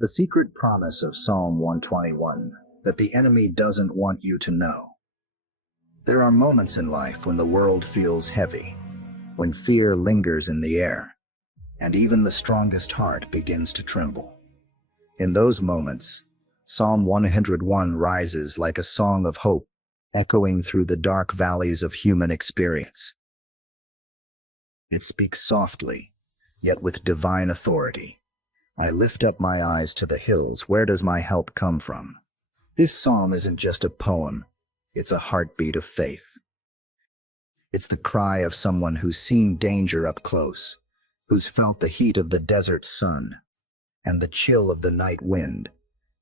The secret promise of Psalm 121, that the enemy doesn't want you to know. There are moments in life when the world feels heavy, when fear lingers in the air, and even the strongest heart begins to tremble. In those moments, Psalm 101 rises like a song of hope, echoing through the dark valleys of human experience. It speaks softly, yet with divine authority. I lift up my eyes to the hills. Where does my help come from? This psalm isn't just a poem. It's a heartbeat of faith. It's the cry of someone who's seen danger up close, who's felt the heat of the desert sun and the chill of the night wind,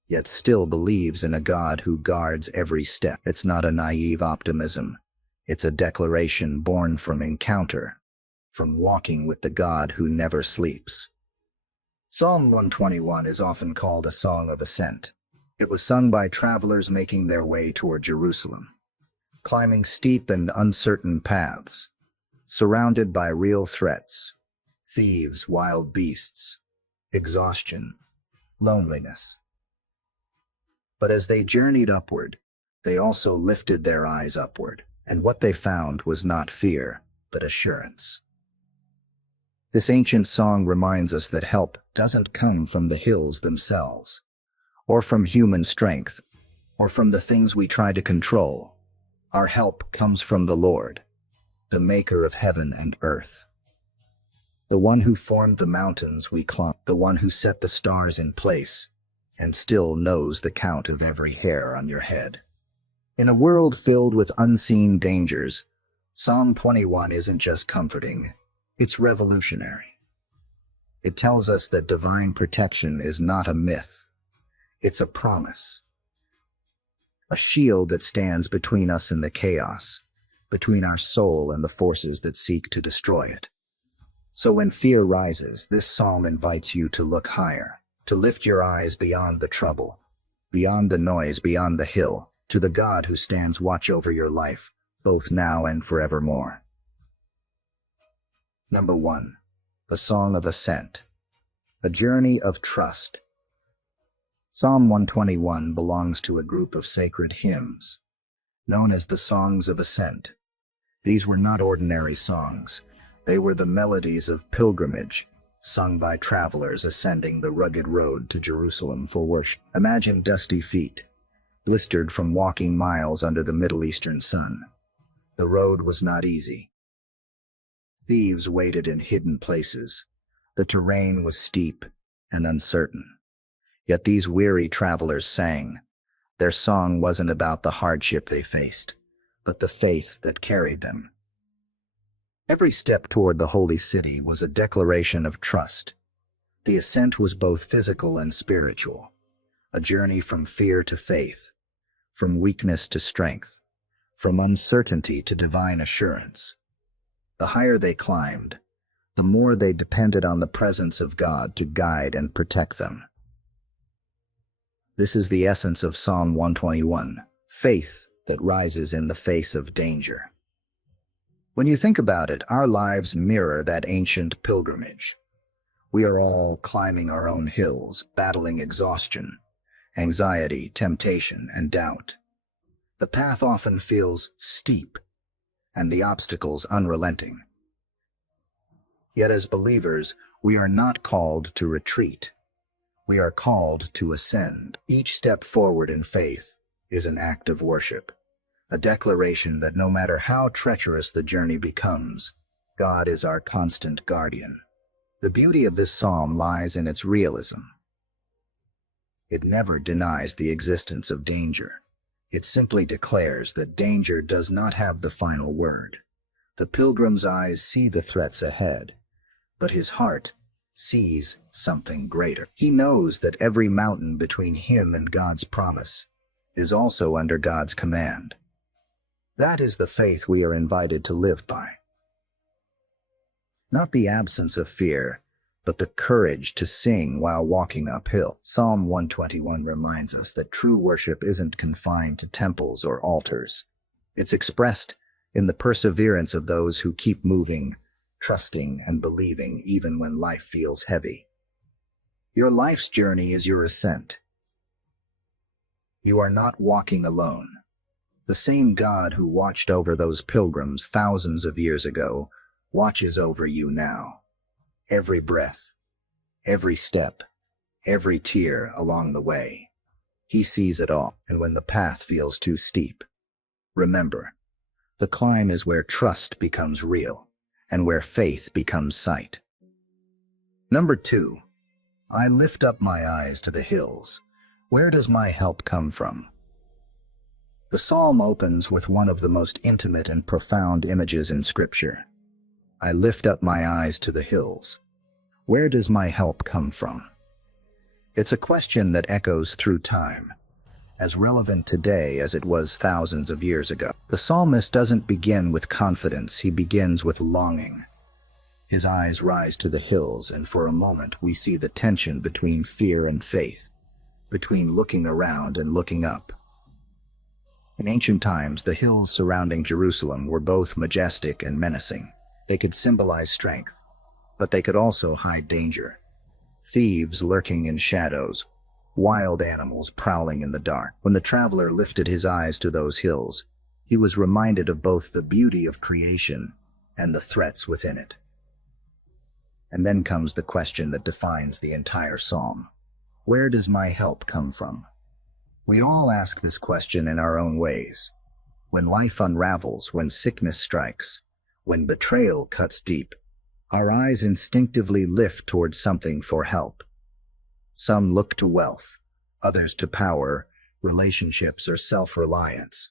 yet still believes in a God who guards every step. It's not a naive optimism. It's a declaration born from encounter, from walking with the God who never sleeps. Psalm 121 is often called a song of ascent. It was sung by travelers making their way toward Jerusalem, climbing steep and uncertain paths, surrounded by real threats: thieves, wild beasts, exhaustion, loneliness. But as they journeyed upward, they also lifted their eyes upward, and what they found was not fear, but assurance. This ancient song reminds us that help doesn't come from the hills themselves, or from human strength, or from the things we try to control. Our help comes from the Lord, the maker of heaven and earth. The one who formed the mountains we climb, the one who set the stars in place, and still knows the count of every hair on your head. In a world filled with unseen dangers, Psalm 21 isn't just comforting, it's revolutionary. It tells us that divine protection is not a myth, it's a promise. A shield that stands between us and the chaos, between our soul and the forces that seek to destroy it. So when fear rises, this psalm invites you to look higher, to lift your eyes beyond the trouble, beyond the noise, beyond the hill, to the God who stands watch over your life, both now and forevermore. Number 1. The Song of Ascent. A journey of trust. Psalm 121 belongs to a group of sacred hymns, known as the Songs of Ascent. These were not ordinary songs. They were the melodies of pilgrimage, sung by travelers ascending the rugged road to Jerusalem for worship. Imagine dusty feet, blistered from walking miles under the Middle Eastern sun. The road was not easy. Thieves waited in hidden places. The terrain was steep and uncertain. Yet these weary travelers sang. Their song wasn't about the hardship they faced, but the faith that carried them. Every step toward the holy city was a declaration of trust. The ascent was both physical and spiritual, a journey from fear to faith, from weakness to strength, from uncertainty to divine assurance. The higher they climbed, the more they depended on the presence of God to guide and protect them. This is the essence of Psalm 121, faith that rises in the face of danger. When you think about it, our lives mirror that ancient pilgrimage. We are all climbing our own hills, battling exhaustion, anxiety, temptation, and doubt. The path often feels steep, and the obstacles unrelenting. Yet as believers, we are not called to retreat. We are called to ascend. Each step forward in faith is an act of worship, a declaration that no matter how treacherous the journey becomes, God is our constant guardian. The beauty of this psalm lies in its realism. It never denies the existence of danger. It simply declares that danger does not have the final word. The pilgrim's eyes see the threats ahead, but his heart sees something greater. He knows that every mountain between him and God's promise is also under God's command. That is the faith we are invited to live by. Not the absence of fear, but the courage to sing while walking uphill. Psalm 121 reminds us that true worship isn't confined to temples or altars. It's expressed in the perseverance of those who keep moving, trusting and believing even when life feels heavy. Your life's journey is your ascent. You are not walking alone. The same God who watched over those pilgrims thousands of years ago watches over you now. Every breath, every step, every tear along the way. He sees it all, and when the path feels too steep, remember, the climb is where trust becomes real and where faith becomes sight. Number 2, I lift up my eyes to the hills. Where does my help come from? The psalm opens with one of the most intimate and profound images in Scripture. I lift up my eyes to the hills. Where does my help come from? It's a question that echoes through time, as relevant today as it was thousands of years ago. The psalmist doesn't begin with confidence, he begins with longing. His eyes rise to the hills, and for a moment we see the tension between fear and faith, between looking around and looking up. In ancient times, the hills surrounding Jerusalem were both majestic and menacing. They could symbolize strength, but they could also hide danger. Thieves lurking in shadows, wild animals prowling in the dark. When the traveler lifted his eyes to those hills, he was reminded of both the beauty of creation and the threats within it. And then comes the question that defines the entire psalm. Where does my help come from? We all ask this question in our own ways. When life unravels, when sickness strikes, when betrayal cuts deep, our eyes instinctively lift towards something for help. Some look to wealth, others to power, relationships, or self-reliance.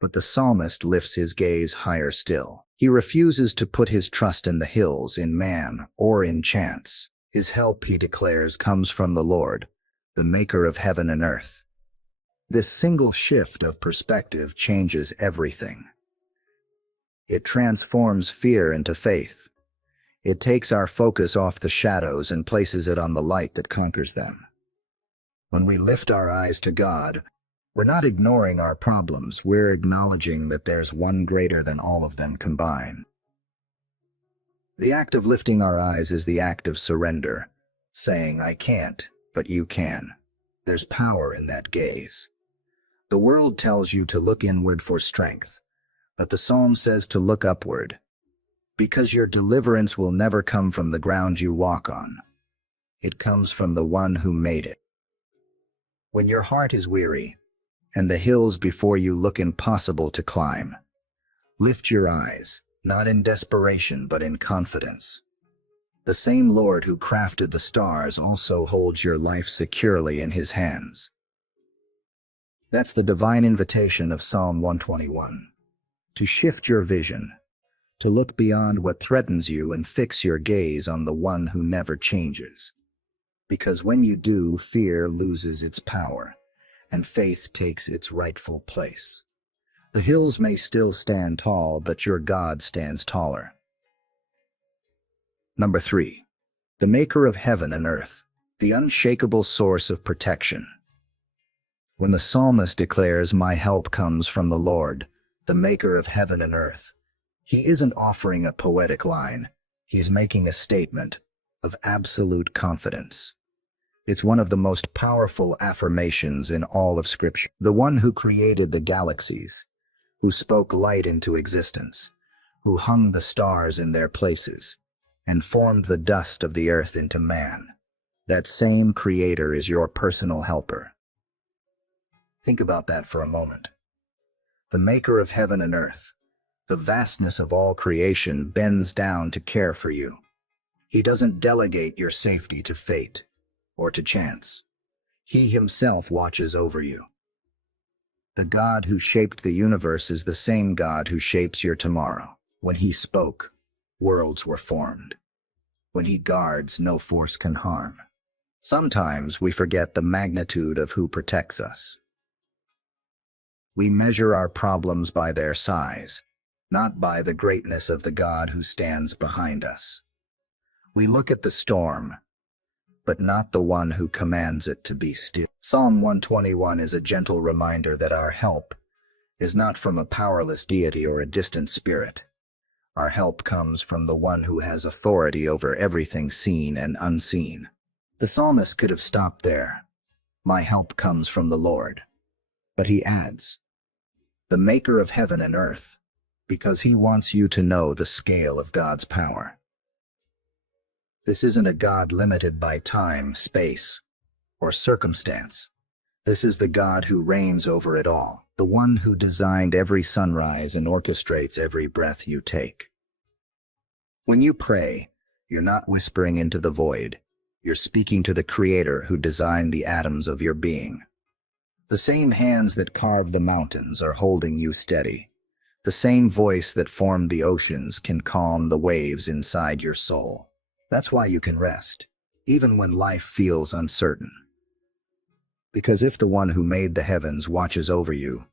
But the psalmist lifts his gaze higher still. He refuses to put his trust in the hills, in man, or in chance. His help, he declares, comes from the Lord, the maker of heaven and earth. This single shift of perspective changes everything. It transforms fear into faith. It takes our focus off the shadows and places it on the light that conquers them. When we lift our eyes to God, we're not ignoring our problems, we're acknowledging that there's one greater than all of them combined. The act of lifting our eyes is the act of surrender, saying, I can't, but you can. There's power in that gaze. The world tells you to look inward for strength, but the psalm says to look upward, because your deliverance will never come from the ground you walk on. It comes from the one who made it. When your heart is weary, and the hills before you look impossible to climb, lift your eyes, not in desperation but in confidence. The same Lord who crafted the stars also holds your life securely in his hands. That's the divine invitation of Psalm 121. To shift your vision, to look beyond what threatens you and fix your gaze on the one who never changes. Because when you do, fear loses its power, and faith takes its rightful place. The hills may still stand tall, but your God stands taller. Number 3, the maker of heaven and earth, the unshakable source of protection. When the psalmist declares, my help comes from the Lord, the maker of heaven and earth, he isn't offering a poetic line. He's making a statement of absolute confidence. It's one of the most powerful affirmations in all of Scripture. The one who created the galaxies, who spoke light into existence, who hung the stars in their places, and formed the dust of the earth into man. That same Creator is your personal helper. Think about that for a moment. The maker of heaven and earth, the vastness of all creation, bends down to care for you. He doesn't delegate your safety to fate or to chance. He himself watches over you. The God who shaped the universe is the same God who shapes your tomorrow. When he spoke, worlds were formed. When he guards, no force can harm. Sometimes we forget the magnitude of who protects us. We measure our problems by their size, not by the greatness of the God who stands behind us. We look at the storm, but not the one who commands it to be still. Psalm 121 is a gentle reminder that our help is not from a powerless deity or a distant spirit. Our help comes from the one who has authority over everything seen and unseen. The psalmist could have stopped there. My help comes from the Lord. But he adds, the maker of heaven and earth, because he wants you to know the scale of God's power. This isn't a God limited by time, space, or circumstance. This is the God who reigns over it all, the one who designed every sunrise and orchestrates every breath you take. When you pray, you're not whispering into the void. You're speaking to the Creator who designed the atoms of your being. The same hands that carved the mountains are holding you steady. The same voice that formed the oceans can calm the waves inside your soul. That's why you can rest, even when life feels uncertain. Because if the one who made the heavens watches over you,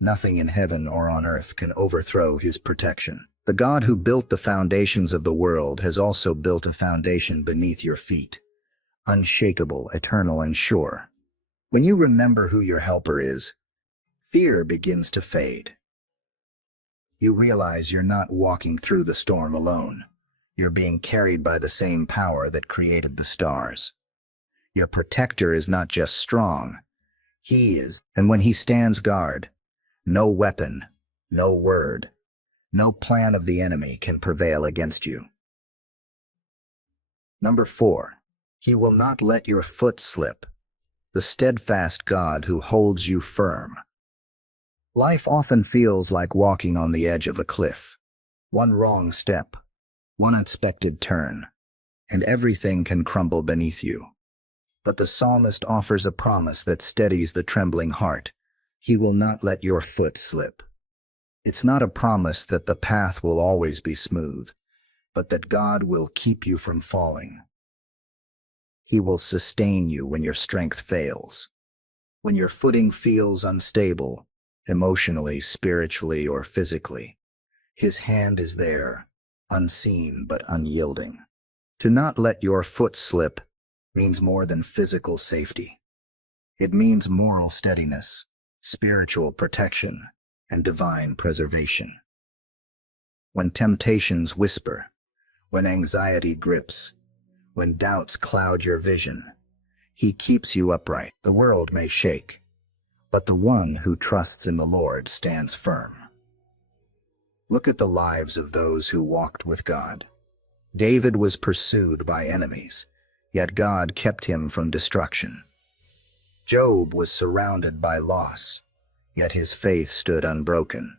nothing in heaven or on earth can overthrow his protection. The God who built the foundations of the world has also built a foundation beneath your feet, unshakable, eternal, and sure. When you remember who your helper is, fear begins to fade. You realize you're not walking through the storm alone. You're being carried by the same power that created the stars. Your protector is not just strong, he is. And when he stands guard, no weapon, no word, no plan of the enemy can prevail against you. Number 4, he will not let your foot slip. The steadfast God who holds you firm. Life often feels like walking on the edge of a cliff. One wrong step, one unexpected turn, and everything can crumble beneath you. But the psalmist offers a promise that steadies the trembling heart. He will not let your foot slip. It's not a promise that the path will always be smooth, but that God will keep you from falling. He will sustain you when your strength fails, when your footing feels unstable, emotionally, spiritually, or physically. His hand is there, unseen but unyielding. To not let your foot slip means more than physical safety. It means moral steadiness, spiritual protection, and divine preservation. When temptations whisper, when anxiety grips, when doubts cloud your vision, he keeps you upright. The world may shake, but the one who trusts in the Lord stands firm. Look at the lives of those who walked with God. David was pursued by enemies, yet God kept him from destruction. Job was surrounded by loss, yet his faith stood unbroken.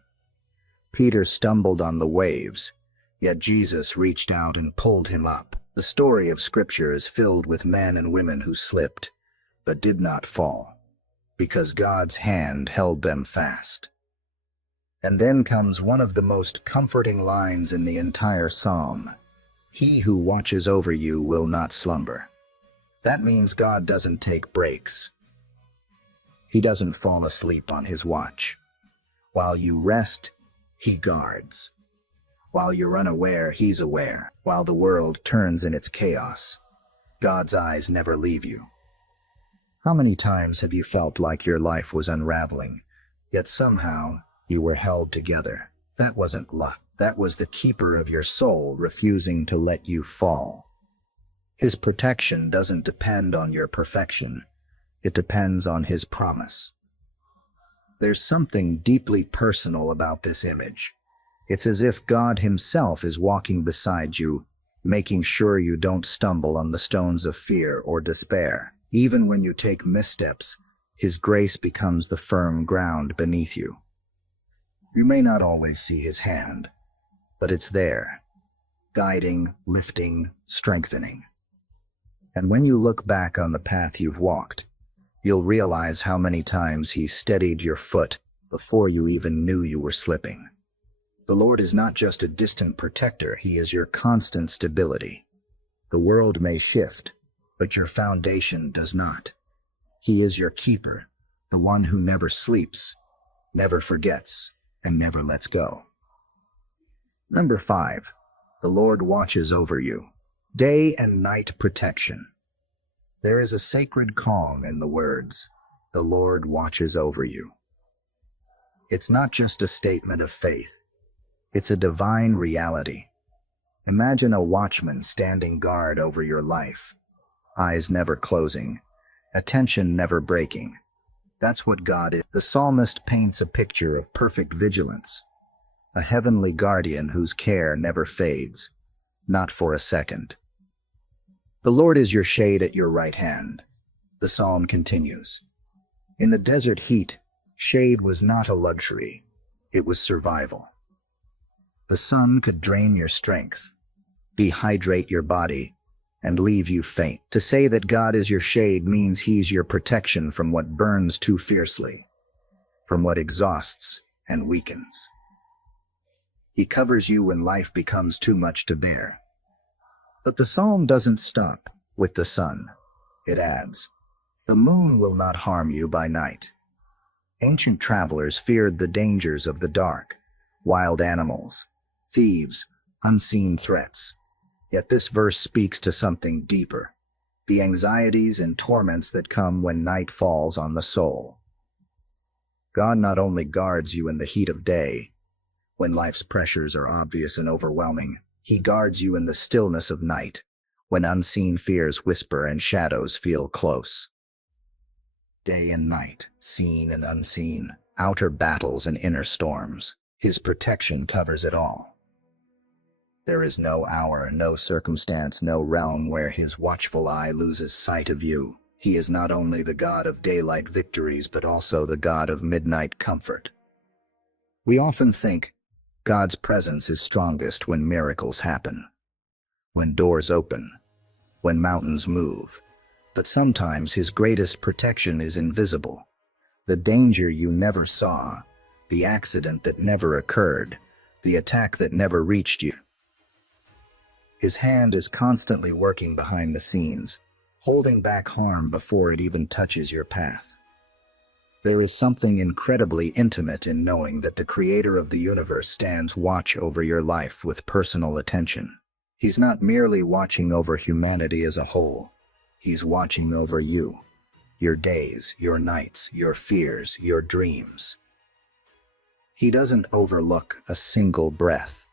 Peter stumbled on the waves, yet Jesus reached out and pulled him up. The story of Scripture is filled with men and women who slipped, but did not fall, because God's hand held them fast. And then comes one of the most comforting lines in the entire psalm. He who watches over you will not slumber. That means God doesn't take breaks. He doesn't fall asleep on his watch. While you rest, he guards. While you're unaware, he's aware. While the world turns in its chaos, God's eyes never leave you. How many times have you felt like your life was unraveling, yet somehow you were held together? That wasn't luck. That was the keeper of your soul refusing to let you fall. His protection doesn't depend on your perfection. It depends on his promise. There's something deeply personal about this image. It's as if God himself is walking beside you, making sure you don't stumble on the stones of fear or despair. Even when you take missteps, his grace becomes the firm ground beneath you. You may not always see his hand, but it's there, guiding, lifting, strengthening. And when you look back on the path you've walked, you'll realize how many times he steadied your foot before you even knew you were slipping. The Lord is not just a distant protector, he is your constant stability. The world may shift, but your foundation does not. He is your keeper, the one who never sleeps, never forgets, and never lets go. Number 5, the Lord watches over you. Day and night protection. There is a sacred calm in the words, the Lord watches over you. It's not just a statement of faith. It's a divine reality. Imagine a watchman standing guard over your life. eyes never closing, attention never breaking. That's what God is. The psalmist paints a picture of perfect vigilance, a heavenly guardian whose care never fades, not for a second. The Lord is your shade at your right hand. The psalm continues. In the desert heat, shade was not a luxury, it was survival. The sun could drain your strength, dehydrate your body, and leave you faint. To say that God is your shade means He's your protection from what burns too fiercely, from what exhausts and weakens. He covers you when life becomes too much to bear. But the psalm doesn't stop with the sun. It adds, the moon will not harm you by night. Ancient travelers feared the dangers of the dark, wild animals, thieves, unseen threats. Yet this verse speaks to something deeper, the anxieties and torments that come when night falls on the soul. God not only guards you in the heat of day, when life's pressures are obvious and overwhelming, He guards you in the stillness of night, when unseen fears whisper and shadows feel close. Day and night, seen and unseen, outer battles and inner storms, His protection covers it all. There is no hour, no circumstance, no realm where His watchful eye loses sight of you. He is not only the God of daylight victories, but also the God of midnight comfort. We often think God's presence is strongest when miracles happen, when doors open, when mountains move. But sometimes His greatest protection is invisible. The danger you never saw, the accident that never occurred, the attack that never reached you. His hand is constantly working behind the scenes, holding back harm before it even touches your path. There is something incredibly intimate in knowing that the Creator of the universe stands watch over your life with personal attention. He's not merely watching over humanity as a whole. He's watching over you, your days, your nights, your fears, your dreams. He doesn't overlook a single breath.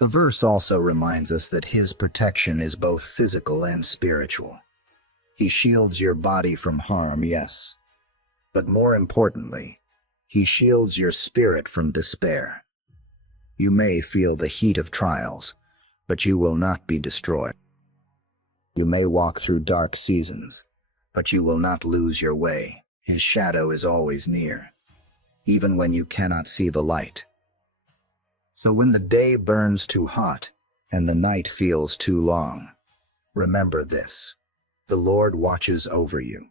The verse also reminds us that His protection is both physical and spiritual. He shields your body from harm, yes, but more importantly, He shields your spirit from despair. You may feel the heat of trials, but you will not be destroyed. You may walk through dark seasons, but you will not lose your way. His shadow is always near, even when you cannot see the light. So when the day burns too hot and the night feels too long, remember this: the Lord watches over you.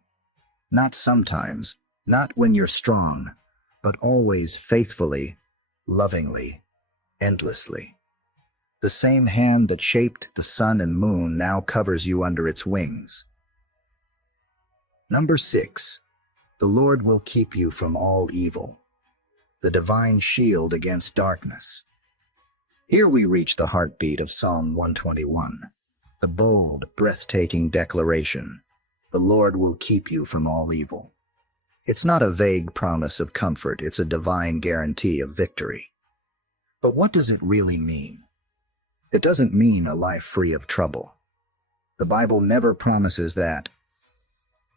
Not sometimes, not when you're strong, but always faithfully, lovingly, endlessly. The same hand that shaped the sun and moon now covers you under its wings. Number 6, the Lord will keep you from all evil, the divine shield against darkness. Here we reach the heartbeat of Psalm 121, the bold, breathtaking declaration, the Lord will keep you from all evil. It's not a vague promise of comfort, it's a divine guarantee of victory. But what does it really mean? It doesn't mean a life free of trouble. The Bible never promises that.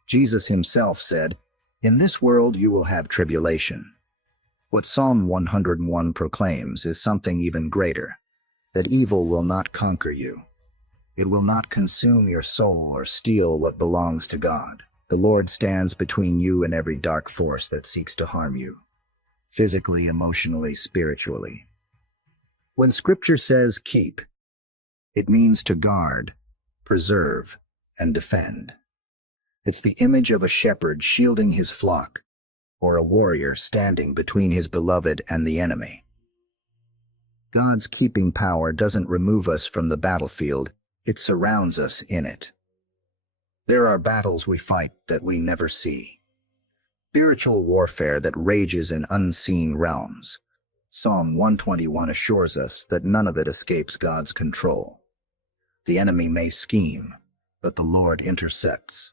Jesus Himself said, "In this world you will have tribulation." What Psalm 101 proclaims is something even greater, that evil will not conquer you. It will not consume your soul or steal what belongs to God. The Lord stands between you and every dark force that seeks to harm you, physically, emotionally, spiritually. When Scripture says keep, it means to guard, preserve, and defend. It's the image of a shepherd shielding his flock, or a warrior standing between his beloved and the enemy. God's keeping power doesn't remove us from the battlefield, it surrounds us in it. There are battles we fight that we never see, spiritual warfare that rages in unseen realms. Psalm 121 assures us that none of it escapes God's control. The enemy may scheme, but the Lord intercepts.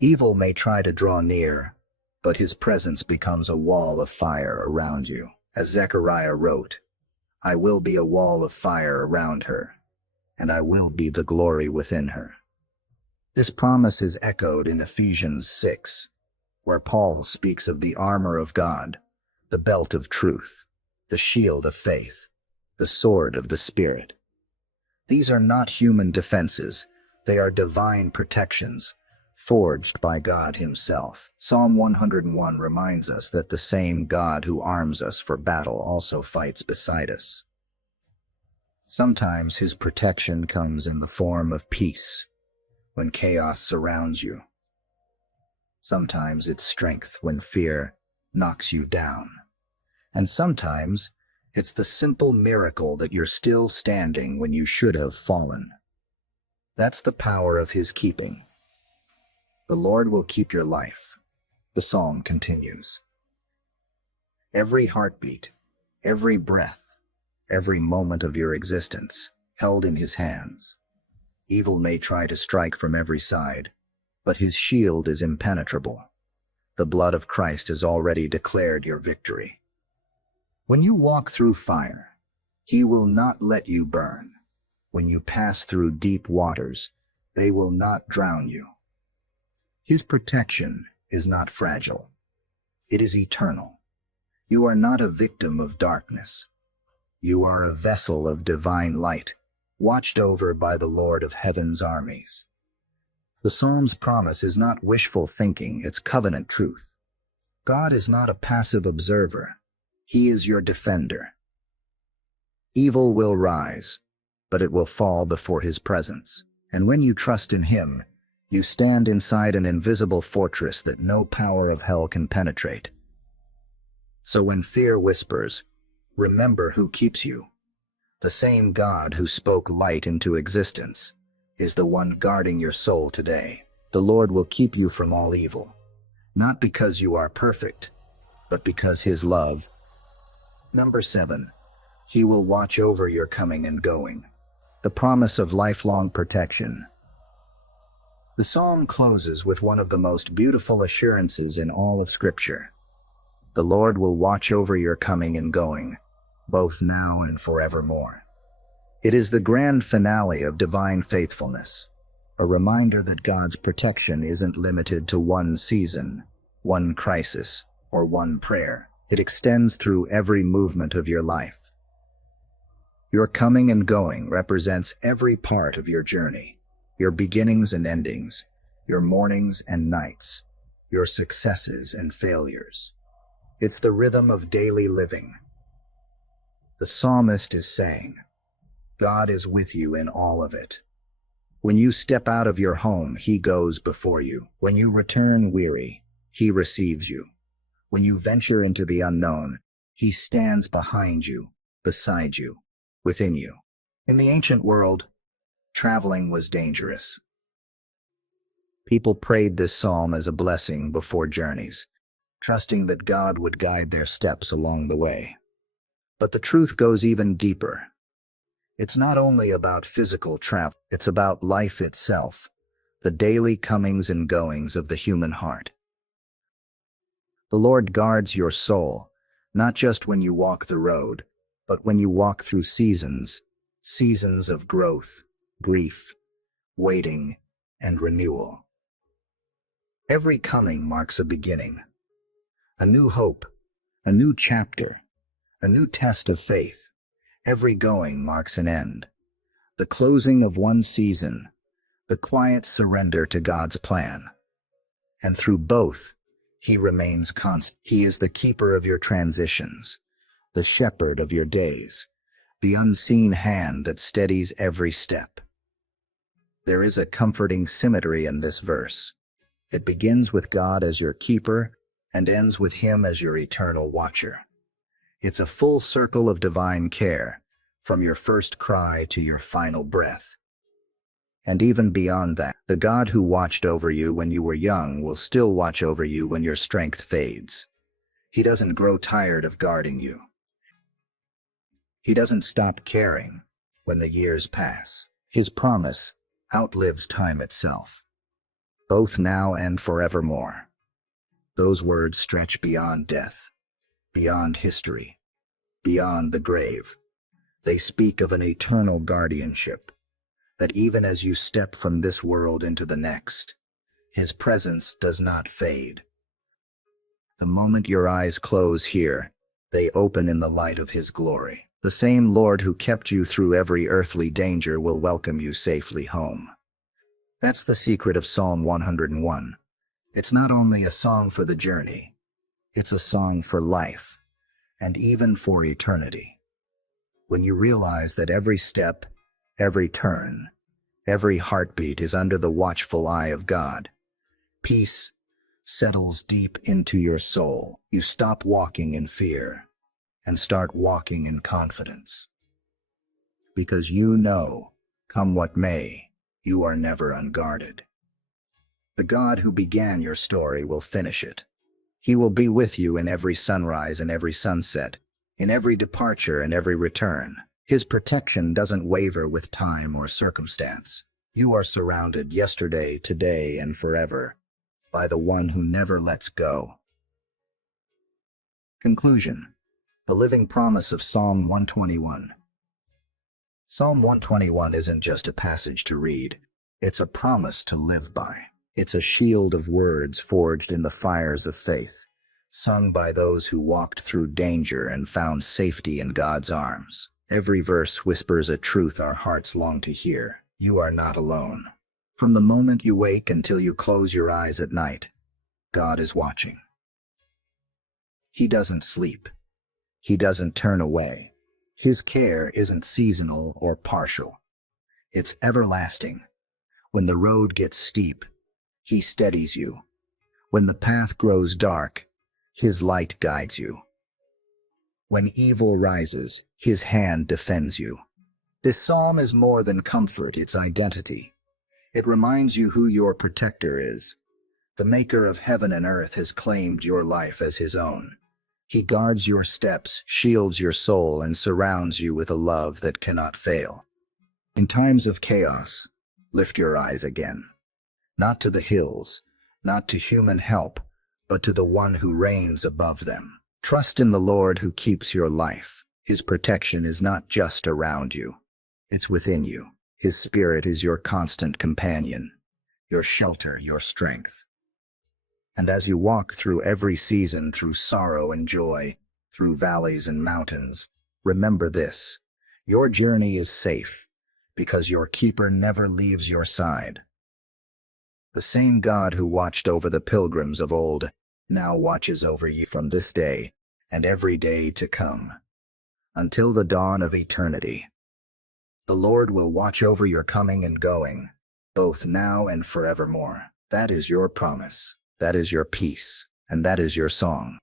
Evil may try to draw near, but His presence becomes a wall of fire around you. As Zechariah wrote, "I will be a wall of fire around her, and I will be the glory within her." This promise is echoed in Ephesians 6, where Paul speaks of the armor of God, the belt of truth, the shield of faith, the sword of the Spirit. These are not human defenses, they are divine protections, forged by God Himself. Psalm 101 reminds us that the same God who arms us for battle also fights beside us. Sometimes His protection comes in the form of peace, when chaos surrounds you. Sometimes it's strength when fear knocks you down. And sometimes it's the simple miracle that you're still standing when you should have fallen. That's the power of His keeping. The Lord will keep your life. The psalm continues. Every heartbeat, every breath, every moment of your existence held in His hands. Evil may try to strike from every side, but His shield is impenetrable. The blood of Christ has already declared your victory. When you walk through fire, He will not let you burn. When you pass through deep waters, they will not drown you. His protection is not fragile. It is eternal. You are not a victim of darkness. You are a vessel of divine light, watched over by the Lord of heaven's armies. The Psalm's promise is not wishful thinking, it's covenant truth. God is not a passive observer. He is your defender. Evil will rise, but it will fall before His presence. And when you trust in Him, you stand inside an invisible fortress that no power of hell can penetrate. So when fear whispers, remember who keeps you. The same God who spoke light into existence is the one guarding your soul today. The Lord will keep you from all evil, not because you are perfect, but because His love. Number 7, He will watch over your coming and going. The promise of lifelong protection. The psalm closes with one of the most beautiful assurances in all of Scripture. The Lord will watch over your coming and going, both now and forevermore. It is the grand finale of divine faithfulness, a reminder that God's protection isn't limited to one season, one crisis, or one prayer. It extends through every movement of your life. Your coming and going represents every part of your journey, your beginnings and endings, your mornings and nights, your successes and failures. It's the rhythm of daily living. The psalmist is saying, God is with you in all of it. When you step out of your home, He goes before you. When you return weary, He receives you. When you venture into the unknown, He stands behind you, beside you, within you. In the ancient world, traveling was dangerous. People prayed this psalm as a blessing before journeys, trusting that God would guide their steps along the way. But the truth goes even deeper. It's not only about physical travel, it's about life itself, the daily comings and goings of the human heart. The Lord guards your soul, not just when you walk the road, but when you walk through seasons of growth, grief, waiting, and renewal. Every coming marks a beginning, a new hope, a new chapter, a new test of faith. Every going marks an end, the closing of one season, the quiet surrender to God's plan. And through both, He remains constant. He is the keeper of your transitions, the shepherd of your days, the unseen hand that steadies every step. There is a comforting symmetry in this verse. It begins with God as your keeper and ends with Him as your eternal watcher. It's a full circle of divine care, from your first cry to your final breath. And even beyond that, the God who watched over you when you were young will still watch over you when your strength fades. He doesn't grow tired of guarding you. He doesn't stop caring when the years pass. His promise outlives time itself, both now and forevermore. Those words stretch beyond death, beyond history, beyond the grave. They speak of an eternal guardianship, that even as you step from this world into the next, His presence does not fade. The moment your eyes close here, they open in the light of His glory. The same Lord who kept you through every earthly danger will welcome you safely home. That's the secret of Psalm 101. It's not only a song for the journey, it's a song for life, and even for eternity. When you realize that every step, every turn, every heartbeat is under the watchful eye of God, peace settles deep into your soul. You stop walking in fear and start walking in confidence. Because you know, come what may, you are never unguarded. The God who began your story will finish it. He will be with you in every sunrise and every sunset, in every departure and every return. His protection doesn't waver with time or circumstance. You are surrounded yesterday, today, and forever by the one who never lets go. Conclusion. The living promise of Psalm 121. Psalm 121 isn't just a passage to read. It's a promise to live by. It's a shield of words forged in the fires of faith, sung by those who walked through danger and found safety in God's arms. Every verse whispers a truth our hearts long to hear. You are not alone. From the moment you wake until you close your eyes at night, God is watching. He doesn't sleep. He doesn't turn away. His care isn't seasonal or partial. It's everlasting. When the road gets steep, He steadies you. When the path grows dark, His light guides you. When evil rises, His hand defends you. This psalm is more than comfort, it's identity. It reminds you who your protector is. The maker of heaven and earth has claimed your life as His own. He guards your steps, shields your soul, and surrounds you with a love that cannot fail. In times of chaos, lift your eyes again. Not to the hills, not to human help, but to the one who reigns above them. Trust in the Lord who keeps your life. His protection is not just around you, it's within you. His Spirit is your constant companion, your shelter, your strength. And as you walk through every season, through sorrow and joy, through valleys and mountains, remember this: your journey is safe, because your keeper never leaves your side. The same God who watched over the pilgrims of old now watches over you from this day and every day to come, until the dawn of eternity. The Lord will watch over your coming and going, both now and forevermore. That is your promise, that is your peace, and that is your song.